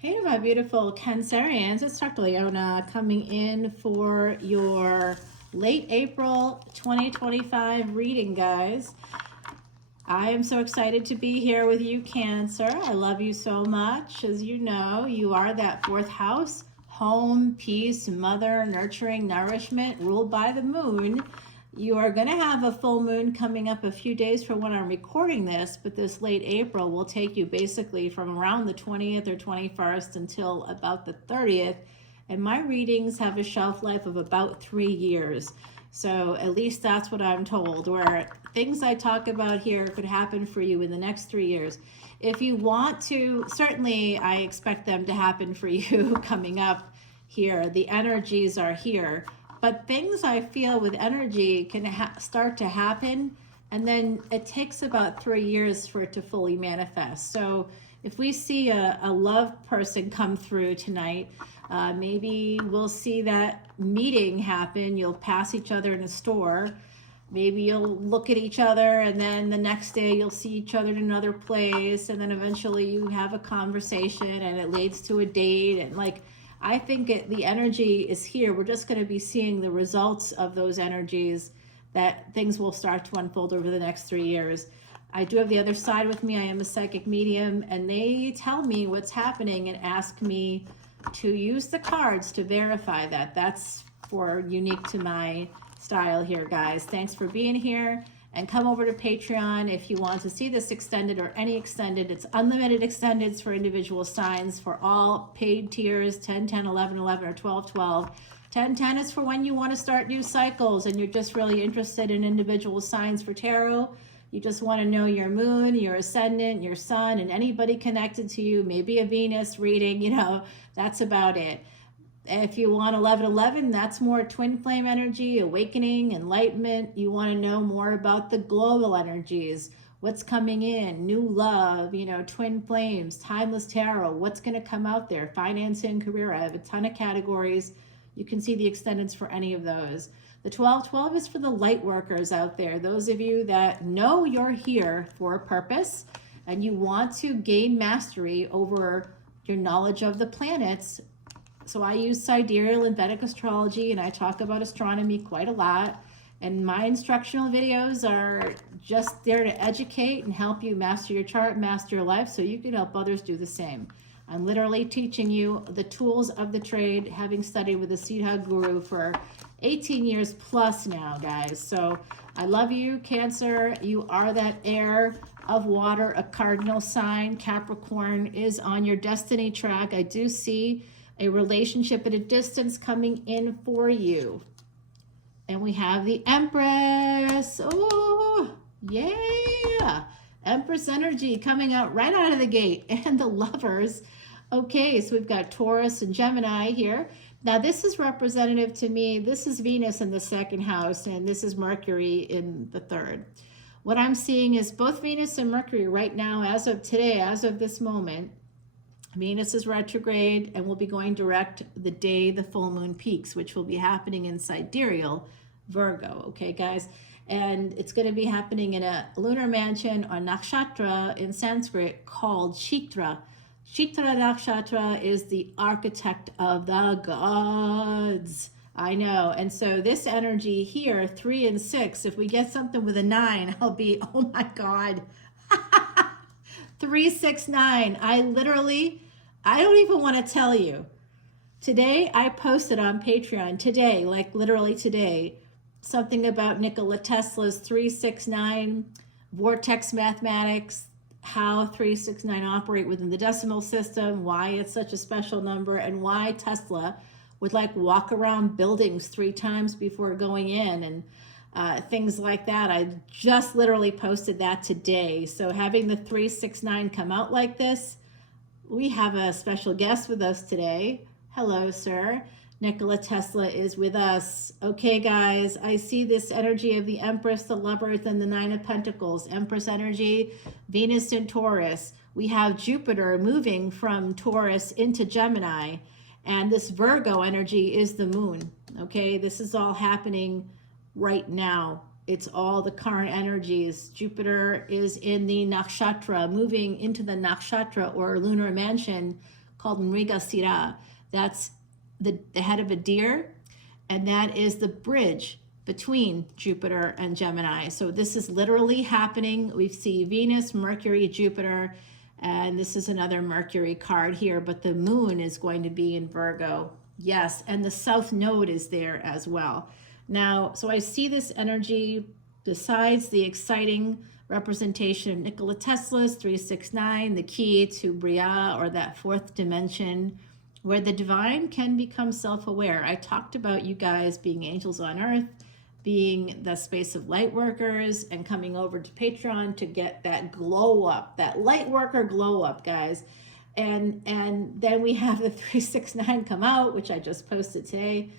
Hey, my beautiful Cancerians. It's Dr. Leona coming in for your late April 2025 reading, guys. I am so excited to be here with you, Cancer. I love you so much. As you know, you are that fourth house, home, peace, mother, nurturing, nourishment, ruled by the moon. You are going to have a full moon coming up a few days from when I'm recording this, but this late April will take you basically from around the 20th or 21st until about the 30th. And my readings have a shelf life of about 3 years. So at least that's what I'm told, where things I talk about here could happen for you in the next 3 years. If you want to, certainly I expect them to happen for you coming up here. The energies are here. But things I feel with energy can start to happen, and then it takes about 3 years for it to fully manifest. So if we see a love person come through tonight, maybe we'll see that meeting happen. You'll pass each other in a store. Maybe you'll look at each other, and then the next day you'll see each other in another place, and then eventually you have a conversation and it leads to a date. And like, I think the energy is here. We're just going to be seeing the results of those energies, that things will start to unfold over the next 3 years. I do have the other side with me. I am a psychic medium, and they tell me what's happening and ask me to use the cards to verify that. That's for unique to my style here, guys. Thanks for being here. And come over to Patreon if you want to see this extended or any extended. It's unlimited extendeds for individual signs for all paid tiers, 10, 10, 11, 11, or 12, 12. 10, 10 is for when you want to start new cycles and you're just really interested in individual signs for tarot. You just want to know your moon, your ascendant, your sun, and anybody connected to you, maybe a Venus reading, that's about it. If you want 1111, that's more twin flame energy, awakening, enlightenment. You want to know more about the global energies, what's coming in, new love, twin flames, timeless tarot, what's going to come out there, finance and career. I have a ton of categories. You can see the extendeds for any of those. The 1212 is for the light workers out there, those of you that know you're here for a purpose and you want to gain mastery over your knowledge of the planets. So I use sidereal and Vedic astrology, and I talk about astronomy quite a lot. And my instructional videos are just there to educate and help you master your chart, master your life, so you can help others do the same. I'm literally teaching you the tools of the trade, having studied with the Siddha Guru for 18 years plus now, guys. So I love you, Cancer. You are that heir of water, a cardinal sign. Capricorn is on your destiny track. I do see a relationship at a distance coming in for you. And we have the Empress. Oh, yeah. Empress energy coming out right out of the gate. And the Lovers. Okay, so we've got Taurus and Gemini here. Now this is representative to me. This is Venus in the second house, and this is Mercury in the third. What I'm seeing is both Venus and Mercury right now, as of today, as of this moment, Venus is retrograde and will be going direct the day the full moon peaks, which will be happening in sidereal Virgo, okay, guys? And it's going to be happening in a lunar mansion or nakshatra in Sanskrit called Chitra. Chitra nakshatra is the architect of the gods. I know. And so this energy here, 3 and 6, if we get something with a 9, I'll be, oh my God. 3, 6, 9. I don't even want to tell you. Today, I posted on Patreon, today, like literally today, something about Nikola Tesla's 369 vortex mathematics, how 369 operate within the decimal system, why it's such a special number, and why Tesla would like walk around buildings 3 times before going in, and things like that. I just literally posted that today. So having the 369 come out like this, we have a special guest with us today. Hello, sir. Nikola Tesla is with us. Okay, guys, I see this energy of the Empress, the Lovers, and the 9 of Pentacles. Empress energy, Venus in Taurus. We have Jupiter moving from Taurus into Gemini. And this Virgo energy is the moon. Okay, this is all happening right now. It's all the current energies. Jupiter is in the nakshatra, moving into the nakshatra or lunar mansion called Mrigasira. That's the head of a deer, and that is the bridge between Jupiter and Gemini. So this is literally happening. We see Venus, Mercury, Jupiter, and this is another Mercury card here, but the moon is going to be in Virgo. Yes, and the South Node is there as well. Now, so I see this energy besides the exciting representation of Nikola Tesla's 369, the key to Bria, or that fourth dimension, where the divine can become self-aware. I talked about you guys being angels on earth, being the space of light workers, and coming over to Patreon to get that glow up, that light worker glow up, guys. And then we have the 369 come out, which I just posted today.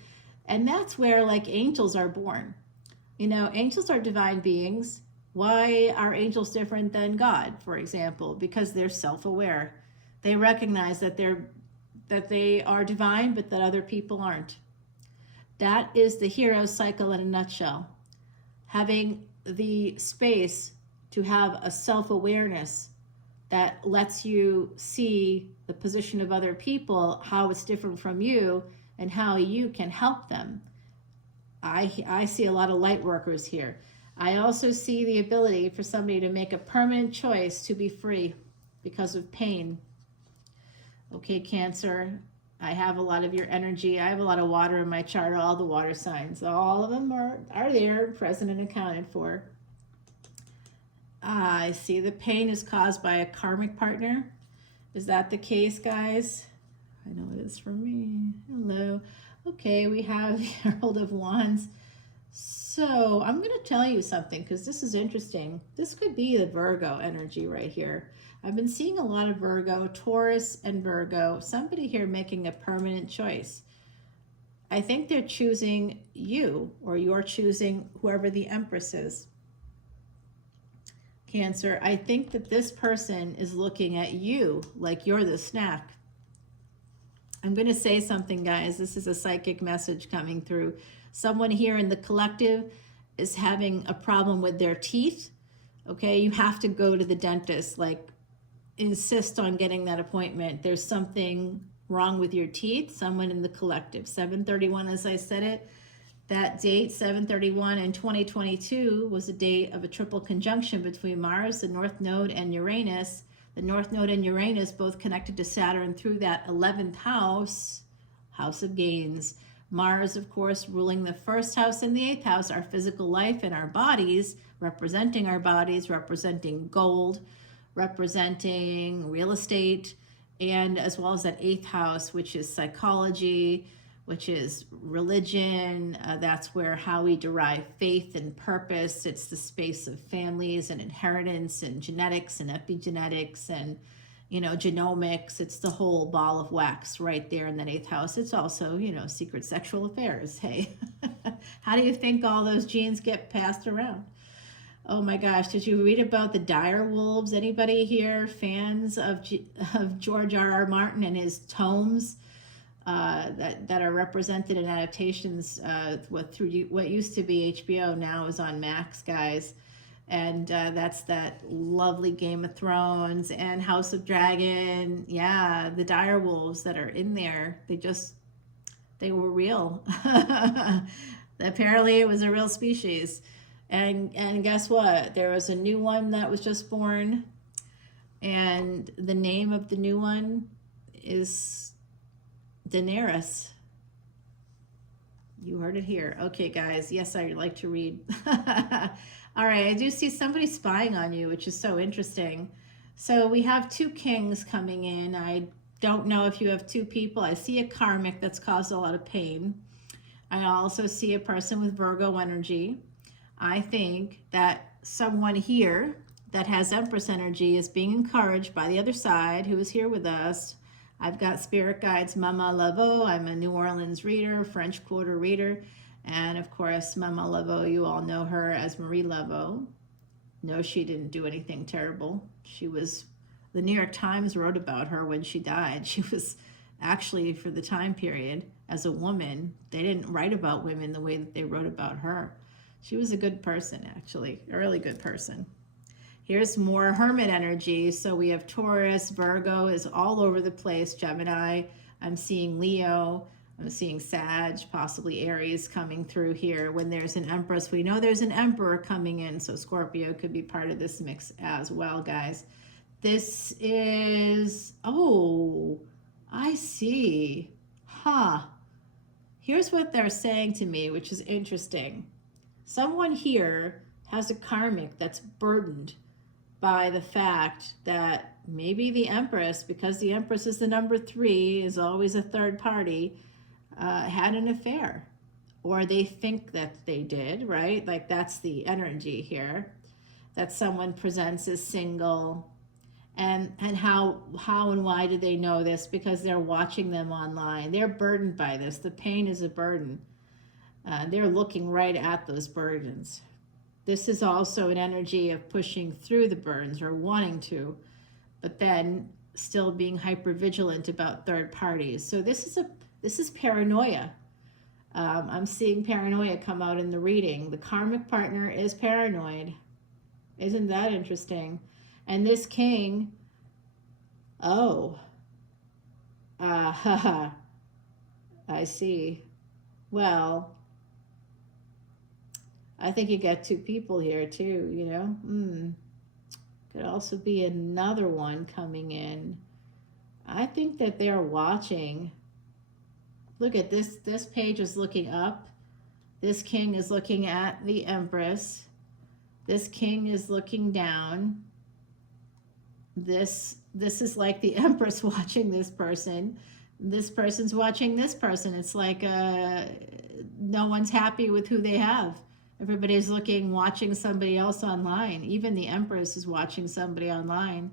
And that's where like angels are born. You know, angels are divine beings. Why are angels different than God, for example? Because they're self-aware. They recognize that they are divine, but that other people aren't. That is the hero cycle in a nutshell. Having the space to have a self-awareness that lets you see the position of other people, how it's different from you, and how you can help them. I see a lot of light workers here. I also see the ability for somebody to make a permanent choice to be free because of pain. Okay, Cancer, I have a lot of your energy. I have a lot of water in my chart, all the water signs. All of them are there, present and accounted for. I see the pain is caused by a karmic partner. Is that the case, guys? I know it is for me. Hello. Okay, we have the Herald of Wands. So I'm going to tell you something because this is interesting. This could be the Virgo energy right here. I've been seeing a lot of Virgo, Taurus and Virgo. Somebody here making a permanent choice. I think they're choosing you, or you're choosing whoever the Empress is. Cancer, I think that this person is looking at you like you're the snack. I'm going to say something, guys. This is a psychic message coming through. Someone here in the collective is having a problem with their teeth. Okay, you have to go to the dentist. Like, insist on getting that appointment. There's something wrong with your teeth. Someone in the collective. 7/31, as I said it. That date, 7/31 in 2022, was a date of a triple conjunction between Mars, the North Node, and Uranus. The North Node and Uranus both connected to Saturn through that 11th house, house of gains. Mars, of course, ruling the first house and the 8th house, our physical life and our bodies, representing gold, representing real estate, and as well as that 8th house, which is psychology, which is religion. That's where how we derive faith and purpose. It's the space of families and inheritance and genetics and epigenetics and, you know, genomics. It's the whole ball of wax right there in that 8th house. It's also, you know, secret sexual affairs. Hey, how do you think all those genes get passed around? Oh my gosh, did you read about the dire wolves? Anybody here fans of George R.R. Martin and his tomes? That are represented in adaptations through what used to be HBO, now is on Max, guys. And that's that lovely Game of Thrones and House of Dragon. Yeah, the dire wolves that are in there, they were real. Apparently it was a real species. And guess what? There was a new one that was just born. And the name of the new one is Daenerys. You heard it here. Okay, guys. Yes, I like to read. All right. I do see somebody spying on you, which is so interesting. So we have two kings coming in. I don't know if you have two people. I see a karmic that's caused a lot of pain. I also see a person with Virgo energy. I think that someone here that has Empress energy is being encouraged by the other side, who is here with us. I've got spirit guides, Mama Laveau. I'm a New Orleans reader, French Quarter reader. And of course, Mama Laveau, you all know her as Marie Laveau. No, she didn't do anything terrible. The New York Times wrote about her when she died. She was actually, for the time period, as a woman, they didn't write about women the way that they wrote about her. She was a good person, actually, a really good person. Here's more Hermit energy. So we have Taurus, Virgo is all over the place, Gemini. I'm seeing Leo. I'm seeing Sag, possibly Aries coming through here. When there's an Empress, we know there's an Emperor coming in. So Scorpio could be part of this mix as well, guys. This is, oh, I see. Huh. Here's what they're saying to me, which is interesting. Someone here has a karmic that's burdened by the fact that maybe the Empress, because the Empress is the number 3, is always a third party, had an affair. Or they think that they did, right? Like that's the energy here. That someone presents as single. And how and why do they know this? Because they're watching them online. They're burdened by this. The pain is a burden. They're looking right at those burdens. This is also an energy of pushing through the burdens or wanting to, but then still being hyper vigilant about third parties. So this is paranoia. I'm seeing paranoia come out in the reading. The karmic partner is paranoid. Isn't that interesting? And this king, oh, I see. Well, I think you got 2 people here too, you know. Could also be another one coming in. I think that they're watching. Look at this. This page is looking up. This king is looking at the Empress. This king is looking down. This is like the Empress watching this person. This person's watching this person. It's like no one's happy with who they have. Everybody's watching somebody else online. Even the Empress is watching somebody online.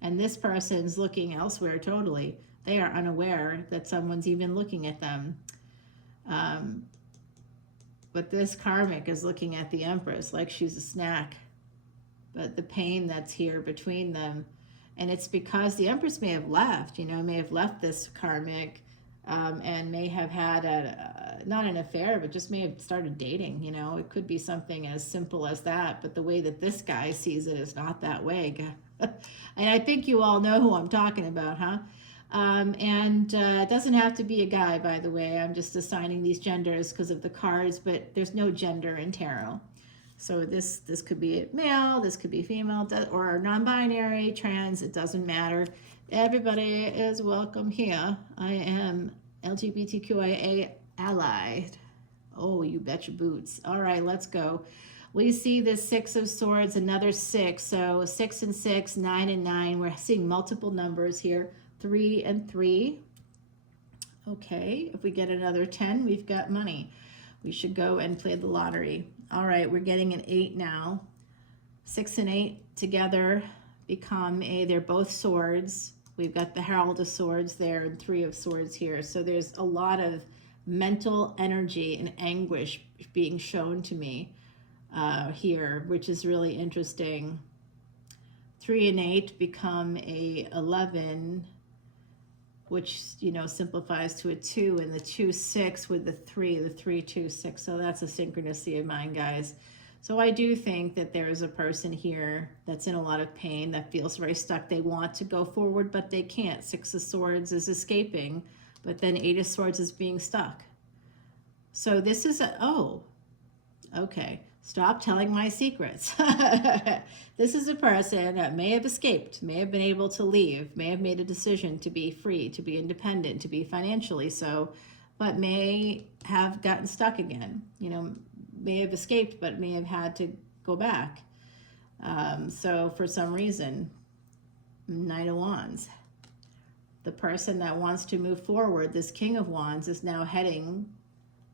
And this person's looking elsewhere totally. They are unaware that someone's even looking at them. But this karmic is looking at the Empress like she's a snack. But the pain that's here between them. And it's because the Empress may have left, may have left this karmic and may have had not an affair, but just may have started dating, It could be something as simple as that, but the way that this guy sees it is not that way. And I think you all know who I'm talking about, huh? It doesn't have to be a guy, by the way. I'm just assigning these genders because of the cards, but there's no gender in tarot. So this could be male, this could be female, or non-binary, trans, it doesn't matter. Everybody is welcome here. I am LGBTQIA allied. Oh, you bet your boots. All right, let's go. We see the 6 of Swords, another 6. So 6 and 6, 9 and 9. We're seeing multiple numbers here. 3 and 3. Okay, if we get another 10, we've got money. We should go and play the lottery. All right, we're getting an 8 now. 6 and 8 together become they're both swords. We've got the Herald of Swords there and 3 of Swords here. So there's a lot of mental energy and anguish being shown to me here, which is really interesting. 3 and 8 become a 11, which, simplifies to a 2, and the 2, 6 with the 3, 2, 6. So that's a synchronicity of mine, guys. So I do think that there is a person here that's in a lot of pain, that feels very stuck. They want to go forward, but they can't. 6 of Swords is escaping, but then 8 of Swords is being stuck. So this is okay. Stop telling my secrets. This is a person that may have escaped, may have been able to leave, may have made a decision to be free, to be independent, to be financially so, but may have gotten stuck again. May have escaped, but may have had to go back. So for some reason, 9 of Wands. The person that wants to move forward, this King of Wands, is now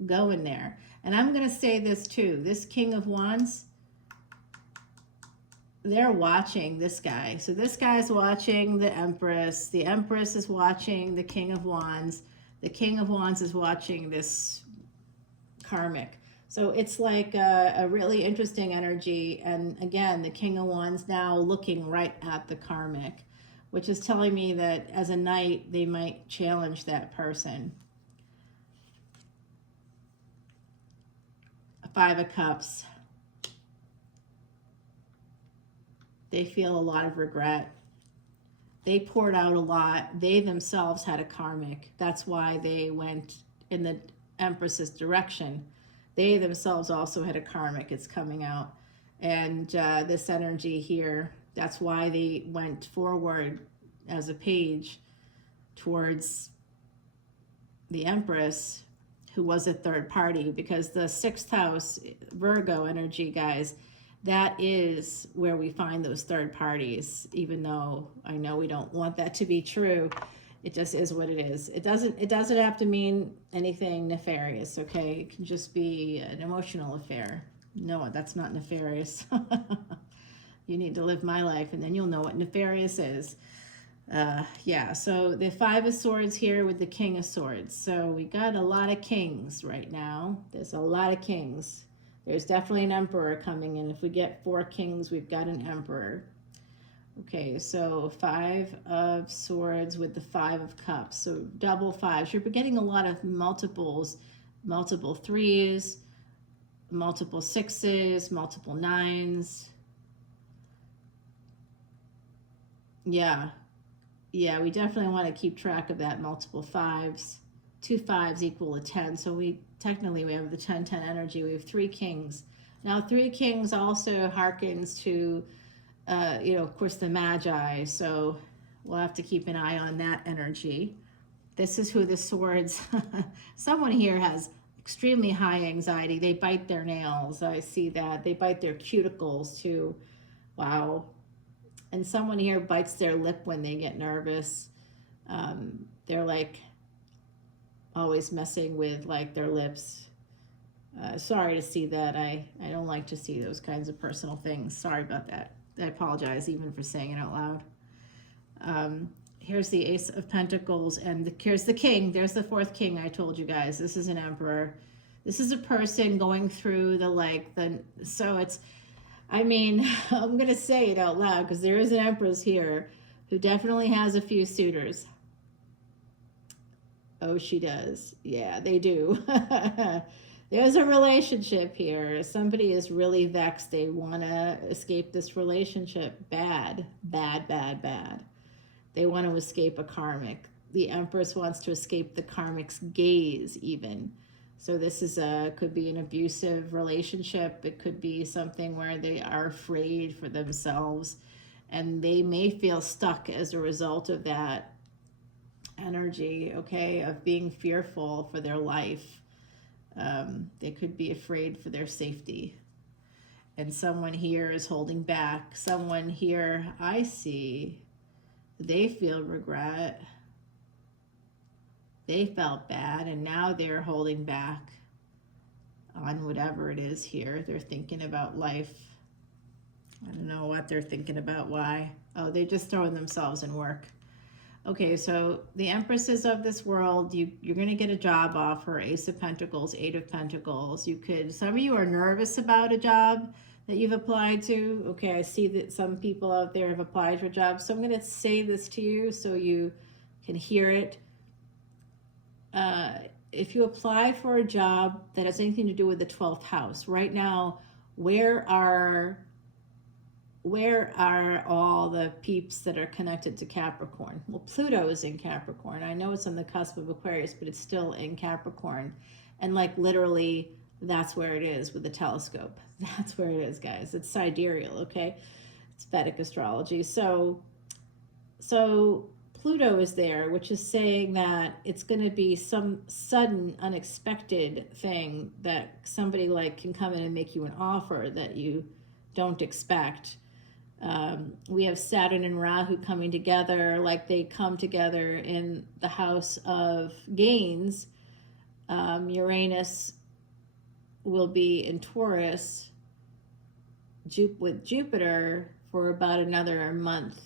going there. And I'm going to say this too. This King of Wands, they're watching this guy. So this guy's watching the Empress. The Empress is watching the King of Wands. The King of Wands is watching this karmic. So it's like a really interesting energy. And again, the King of Wands now looking right at the karmic, which is telling me that as a knight, they might challenge that person. 5 of Cups. They feel a lot of regret. They poured out a lot. They themselves had a karmic. That's why they went in the Empress's direction. They themselves also had a karmic. It's coming out. And this energy here, that's why they went forward as a page towards the Empress, who was a third party, because the 6th house, Virgo energy, guys, that is where we find those third parties, even though I know we don't want that to be true. It just is what it is. It doesn't have to mean anything nefarious, okay? It can just be an emotional affair. No, that's not nefarious. You need to live my life, and then you'll know what nefarious is. Yeah, so the 5 of Swords here with the King of Swords. So we got a lot of kings right now. There's a lot of kings. There's definitely an emperor coming in. If we get 4 kings, we've got an emperor. Okay, so 5 of Swords with the 5 of Cups. So double 5s. You're getting a lot of multiples, multiple 3s, multiple 6s, multiple 9s. Yeah. Yeah, we definitely want to keep track of that. Multiple 5s. 2 5s equal a 10. So we have the 10-10 energy. We have 3 kings. Now 3 kings also harkens to, of course, the Magi. So we'll have to keep an eye on that energy. This is who the swords, someone here has extremely high anxiety. They bite their nails. I see that. They bite their cuticles too. Wow. And someone here bites their lip when they get nervous. They're like always messing with like their lips. Sorry to see that. I don't like to see those kinds of personal things. Sorry about that. I apologize even for saying it out loud. Here's the Ace of Pentacles, and here's the King. There's the 4th king I told you guys. This is an emperor. This is a person going through so it's, I mean, I'm going to say it out loud because there is an empress here who definitely has a few suitors. Oh, she does. Yeah, they do. There's a relationship here. Somebody is really vexed. They want to escape this relationship. Bad, bad, bad, bad. They want to escape a karmic. The Empress wants to escape the karmic's gaze even. So this is could be an abusive relationship. It could be something where they are afraid for themselves, and they may feel stuck as a result of that energy, okay, of being fearful for their life. They could be afraid for their safety. And someone here is holding back. Someone here, I see, they feel regret. They felt bad, and now they're holding back on whatever it is here. They're thinking about life. I don't know what they're thinking about. Why? Oh, they're just throwing themselves in work. Okay, so the Empresses of this world, you're going to get a job offer. Ace of Pentacles, 8 of Pentacles. Some of you are nervous about a job that you've applied to. Okay, I see that some people out there have applied for jobs. So I'm going to say this to you so you can hear it. If you apply for a job that has anything to do with the 12th house, right now, where are all the peeps that are connected to Capricorn? Well, Pluto is in Capricorn. I know it's on the cusp of Aquarius, but it's still in Capricorn. And like literally, that's where it is with the telescope. That's where it is, guys. It's sidereal, okay? It's Vedic astrology. So Pluto is there, which is saying that it's going to be some sudden, unexpected thing that somebody like can come in and make you an offer that you don't expect. We have Saturn and Rahu coming together, like they come together in the house of gains. Uranus will be in Taurus with Jupiter for about another month.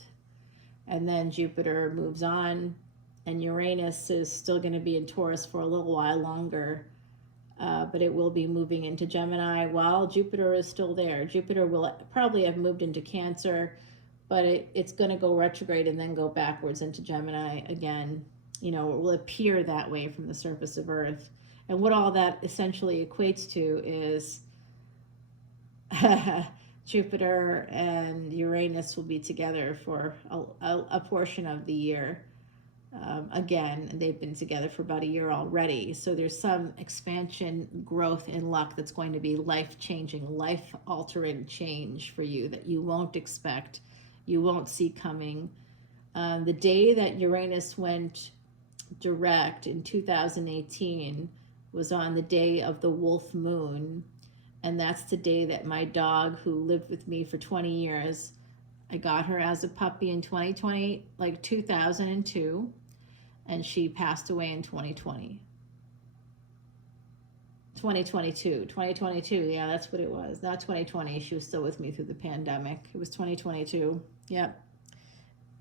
And then Jupiter moves on, and Uranus is still going to be in Taurus for a little while longer. But it will be moving into Gemini while Jupiter is still there. Jupiter will probably have moved into Cancer, but it's going to go retrograde and then go backwards into Gemini again. You know, it will appear that way from the surface of Earth. And what all that essentially equates to is Jupiter and Uranus will be together for a portion of the year. Again, they've been together for about a year already. So there's some expansion, growth, and luck that's going to be life-changing, life-altering change for you that you won't expect, you won't see coming. The day that Uranus went direct in 2018 was on the day of the wolf moon. And that's the day that my dog, who lived with me for 20 years, I got her as a puppy in 2020, like 2002, and she passed away in 2022, yeah, that's what it was. Not 2020, she was still with me through the pandemic. It was 2022, yep.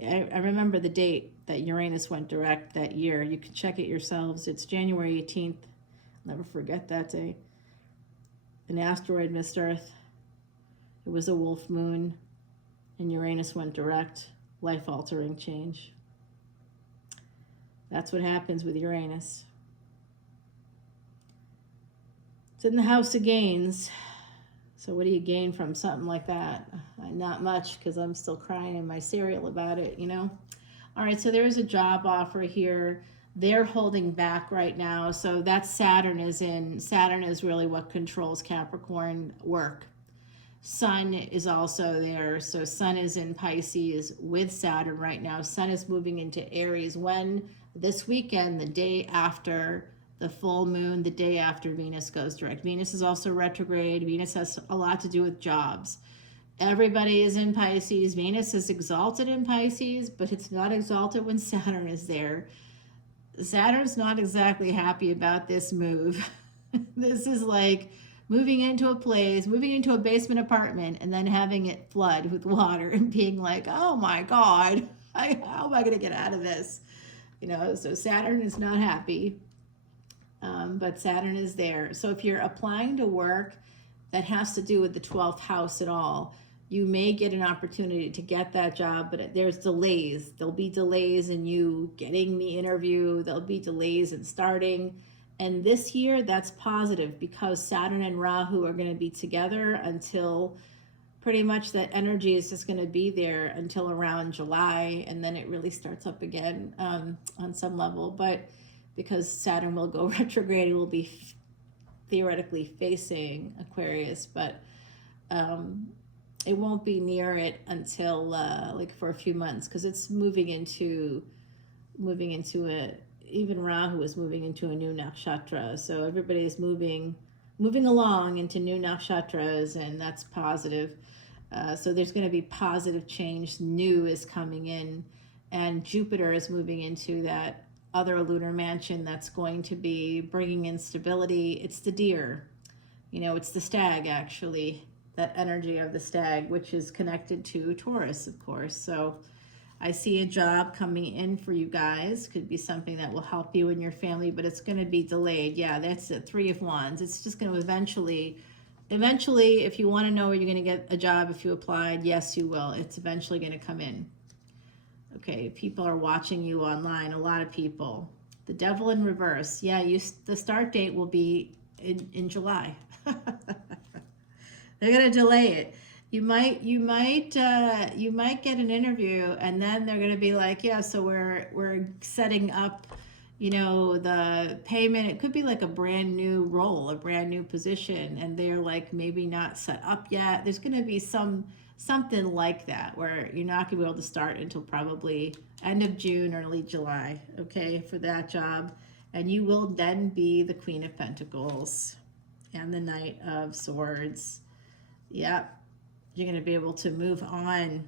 I remember the date that Uranus went direct that year. You can check it yourselves. It's January 18th. I'll never forget that day. An asteroid missed Earth. It was a wolf moon, and Uranus went direct. Life-altering change. That's what happens with Uranus. It's in the house of gains. So what do you gain from something like that? Not much, because I'm still crying in my cereal about it, you know? All right, so there is a job offer here. They're holding back right now. So that's Saturn is in. Saturn is really what controls Capricorn work. Sun is also there. So Sun is in Pisces with Saturn right now. Sun is moving into Aries when this weekend, the day after the full moon, the day after Venus goes direct. Venus is also retrograde. Venus has a lot to do with jobs. Everybody is in Pisces. Venus is exalted in Pisces, but it's not exalted when Saturn is there. Saturn's not exactly happy about this move. This is like moving into a place, moving into a basement apartment, and then having it flood with water and being like, oh my God, how am I going to get out of this? You know, so Saturn is not happy, but Saturn is there. So if you're applying to work that has to do with the 12th house at all, you may get an opportunity to get that job, but there's delays. There'll be delays in you getting the interview. There'll be delays in starting. And this year, that's positive because Saturn and Rahu are going to be together until pretty much that energy is just going to be there until around July. And then it really starts up again on some level. But because Saturn will go retrograde, it will be theoretically facing Aquarius. But it won't be near it until like for a few months because it's moving into a, even Rahu is moving into a new nakshatra. So everybody is moving along into new nakshatras, and that's positive. So there's going to be positive change. New is coming in, and Jupiter is moving into that other lunar mansion that's going to be bringing in stability. It's the deer, you know, it's the stag actually. That energy of the stag, which is connected to Taurus, of course. So I see a job coming in for you guys. Could be something that will help you and your family, but it's going to be delayed. Yeah, that's it. 3 of Wands. It's just going to eventually, if you want to know where you're going to get a job, if you applied, yes, you will. It's eventually going to come in. Okay, people are watching you online. A lot of people. The Devil in reverse. Yeah, the start date will be in July. They're going to delay it. You might get an interview, and then they're going to be like, yeah, so we're setting up, you know, the payment. It could be like a brand new role, a brand new position, and they're like maybe not set up yet. There's going to be something like that where you're not going to be able to start until probably end of June, early July, okay, for that job. And you will then be the Queen of Pentacles and the Knight of Swords. Yep, you're going to be able to move on.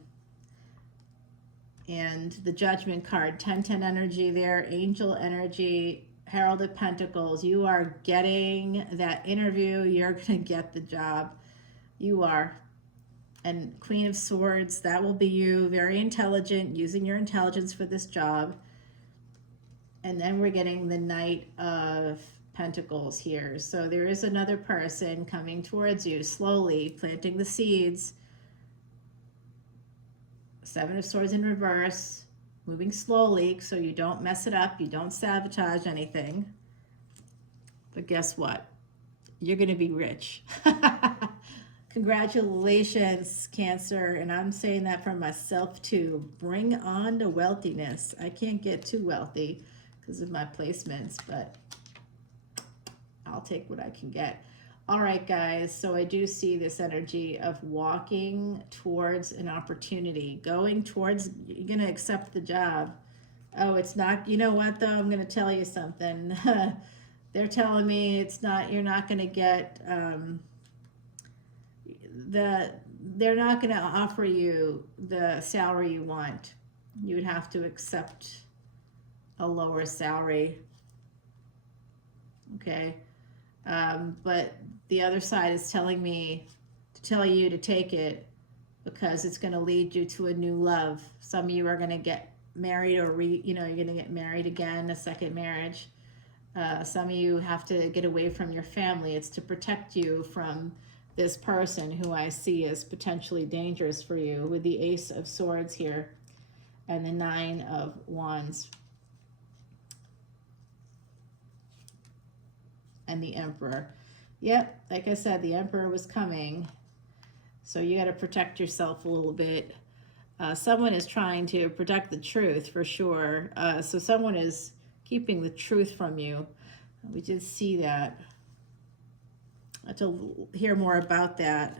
And the Judgment card, 10-10 energy there, Angel energy, Herald of Pentacles. You are getting that interview. You're going to get the job. You are. And Queen of Swords, that will be you. Very intelligent, using your intelligence for this job. And then we're getting the Knight of Pentacles here. So there is another person coming towards you, slowly planting the seeds. 7 of Swords in reverse, moving slowly so you don't mess it up, you don't sabotage anything. But guess what? You're going to be rich. Congratulations, Cancer. And I'm saying that for myself too. Bring on the wealthiness. I can't get too wealthy because of my placements, but I'll take what I can get. All right, guys. So I do see this energy of walking towards an opportunity, going towards, you're going to accept the job. Oh, it's not, you know what though? I'm going to tell you something. They're telling me it's not, you're not going to get, they're not going to offer you the salary you want. You would have to accept a lower salary. Okay. But the other side is telling me to tell you to take it because it's going to lead you to a new love. Some of you are going to get married or you're going to get married again, a second marriage. Some of you have to get away from your family. It's to protect you from this person who I see as potentially dangerous for you, with the Ace of Swords here and the Nine of Wands and the Emperor. Yep, like I said, the Emperor was coming, so you got to protect yourself a little bit. Someone is trying to protect the truth for sure. So someone is keeping the truth from you. We did see that. I have to hear more about that.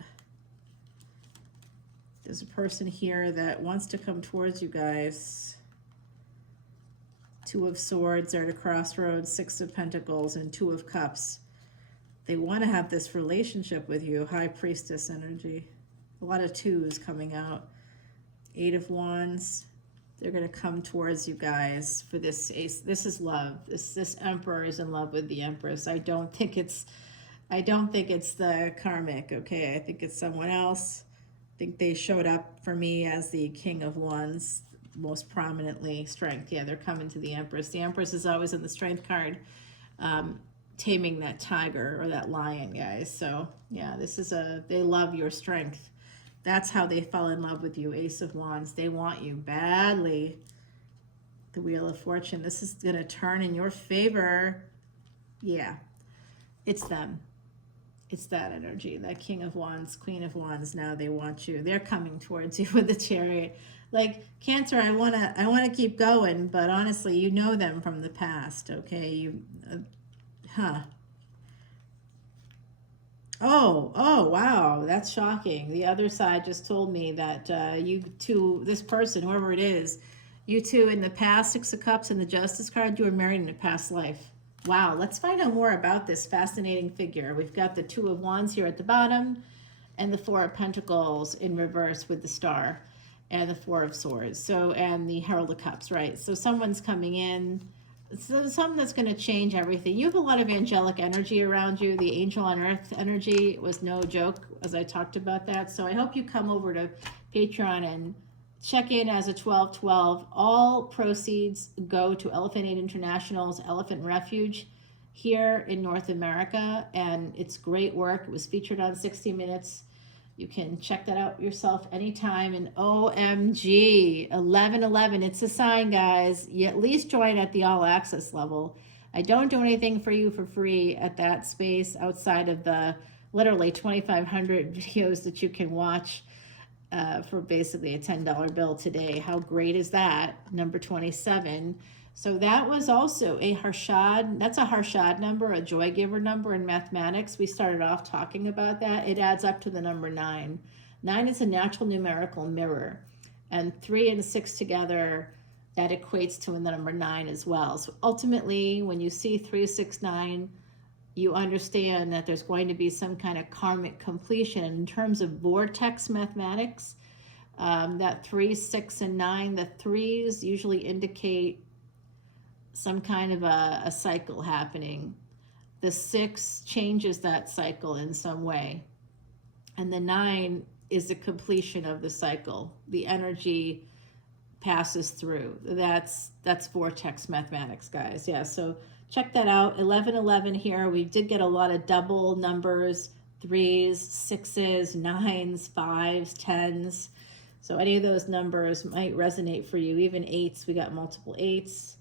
There's a person here that wants to come towards you guys. Two of Swords are at a crossroads, Six of Pentacles, and Two of Cups. They want to have this relationship with you. High Priestess energy. A lot of twos coming out. Eight of Wands. They're going to come towards you guys for this ace. This is love. This Emperor is in love with the Empress. I don't think it's the karmic, okay? I think it's someone else. I think they showed up for me as the King of Wands, most prominently. Strength. Yeah, they're coming to the Empress. The Empress is always in the Strength card, taming that tiger or that lion, guys. So, yeah, they love your strength. That's how they fell in love with you, Ace of Wands. They want you badly. The Wheel of Fortune. This is going to turn in your favor. Yeah, it's them. It's that energy, that King of Wands, Queen of Wands. Now they want you. They're coming towards you with the Chariot. Like, Cancer, I wanna keep going, but honestly, you know them from the past, okay? Oh, wow, that's shocking. The other side just told me that you two, this person, whoever it is, you two in the past, Six of Cups and the Justice card, you were married in a past life. Wow, let's find out more about this fascinating figure. We've got the Two of Wands here at the bottom and the Four of Pentacles in reverse with the Star and the Four of Swords. So, and the Herald of Cups, right? So someone's coming in. So something that's going to change everything. You have a lot of angelic energy around you. The angel on earth energy was no joke, as I talked about that. So I hope you come over to Patreon and check in as a 1212. All proceeds go to Elephant Aid International's Elephant Refuge here in North America, and it's great work. It was featured on 60 Minutes. You can check that out yourself anytime. And OMG, 1111, it's a sign, guys. You at least join at the all access level. I don't do anything for you for free at that space outside of the literally 2,500 videos that you can watch for basically a $10 bill today. How great is that? Number 27. So that was also a Harshad. That's a Harshad number, a joy giver number in mathematics. We started off talking about that. It adds up to the number 9. 9 is a natural numerical mirror. And 3 and 6 together, that equates to the number 9 as well. So ultimately, when you see 369, you understand that there's going to be some kind of karmic completion. And in terms of vortex mathematics, that 3, 6, and 9, the 3s usually indicate some kind of a cycle happening. The 6 changes that cycle in some way. And the 9 is the completion of the cycle. The energy passes through. That's vortex mathematics, guys. Yeah, so check that out. 1111 here. We did get a lot of double numbers, 3s, 6s, 9s, 5s, 10s. So any of those numbers might resonate for you. Even 8s, we got multiple 8s.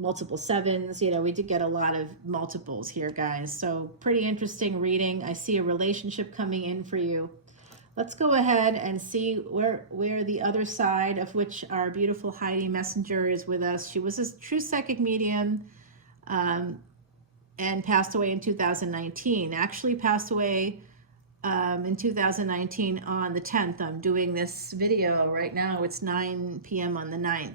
multiple sevens. You know, we did get a lot of multiples here, guys. So pretty interesting reading. I see a relationship coming in for you. Let's go ahead and see where the other side, of which our beautiful Heidi Messenger is with us. She was a true psychic medium and passed away in 2019. Actually passed away in 2019 on the 10th. I'm doing this video right now. It's 9 p.m. on the 9th.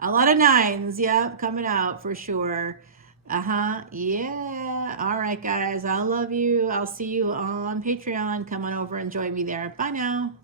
A lot of nines, yeah, coming out for sure. Yeah. All right, guys. I love you. I'll see you on Patreon. Come on over and join me there. Bye now.